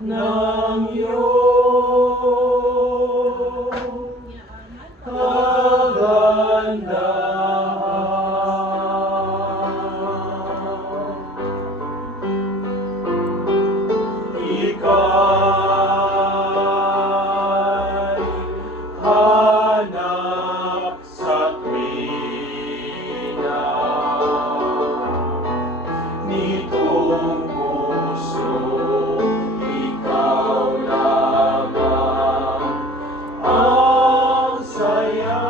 ng iyong kagandahan. Ika'y hanap sa tuwina nitong puso, ikaw lamang ang saya.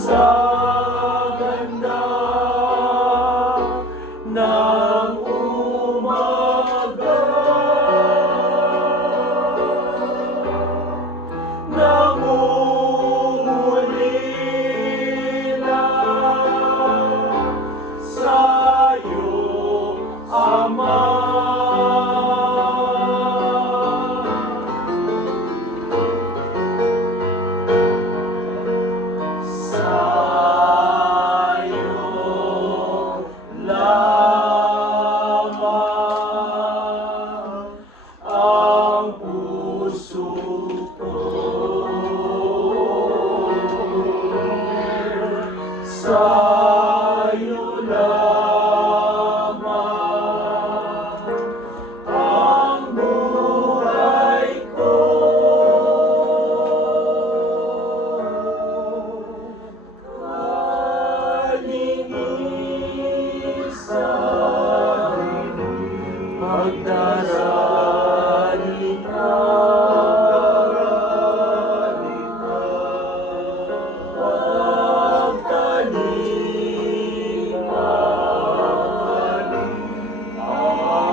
Sa ganda ng umaga, nangungulila sa'yo, Ama. Sa'yo lamang ang puso ko. Sa'yo lamang ang buhay ko. Kalinisan, magdarali ka,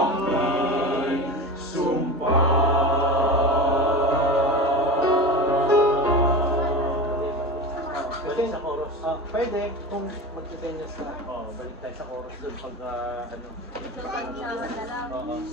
aking sumpa. Balik sa chorus. Pwede kung magsisenyas ka. Balik tayo sa chorus dun pag ano. Oo.